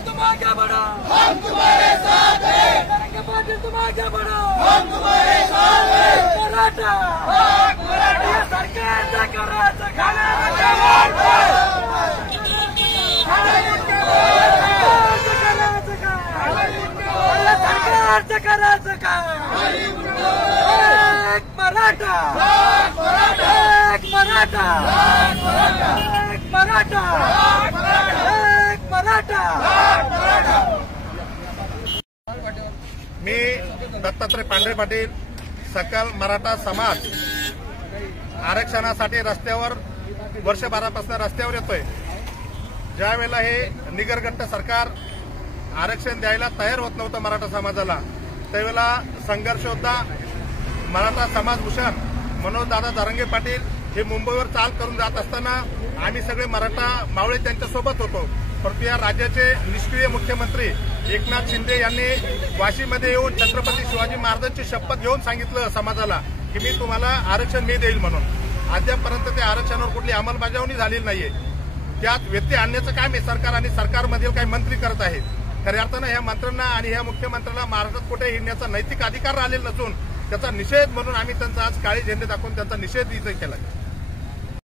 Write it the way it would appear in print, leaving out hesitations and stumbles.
तुम आगे बढ़ो, हम तुम्हारे साथ हैं। करेंगे पाटिल तुम आगे बढ़ो, हम तुम्हारे साथ हैं। मराठा ये सरकार से करायचं खाण्याचं वाट सरकारचं करायचं काय? एक मराठा, एक मराठा, एक मराठा, एक मराठा। मी दत्तात्रय पांढरे पाटील, सकल मराठा समाज आरक्षणासाठी रस्त्यावर वर्षभरापासून रस्त्यावर येतोय। ज्या वेळेला हे निगरगट्ट सरकार आरक्षण द्यायला तयार होत नव्हतं मराठा समाजाला, त्यावेळेला संघर्ष होता। मराठा समाजभूषण मनोजदादा जरांगे पाटील हे मुंबईवर चाल करून जात असताना आम्ही सगळे मराठा मावळे त्यांच्यासोबत होतो। परंतु या राज्याचे निष्क्रिय मुख्यमंत्री एकनाथ शिंदे यांनी वाशीमध्ये येऊन छत्रपती शिवाजी महाराजांची शपथ घेऊन सांगितलं समाजाला की मी तुम्हाला आरक्षण मी देईल म्हणून। अद्यापर्यंत त्या आरक्षणावर कुठली अंमलबजावणी झालेली नाहीये। त्यात व्यत्यय आणण्याचं काम हे सरकार आणि सरकारमधील काही मंत्री करत आहेत। खऱ्या अर्थानं ह्या मंत्र्यांना आणि ह्या मुख्यमंत्र्यांना महाराष्ट्रात कुठे हिंडण्याचा नैतिक अधिकार राहिलेला नसून त्याचा निषेध म्हणून आम्ही त्यांचा आज काळे झेंडे दाखवून त्यांचा निषेध इथे केला।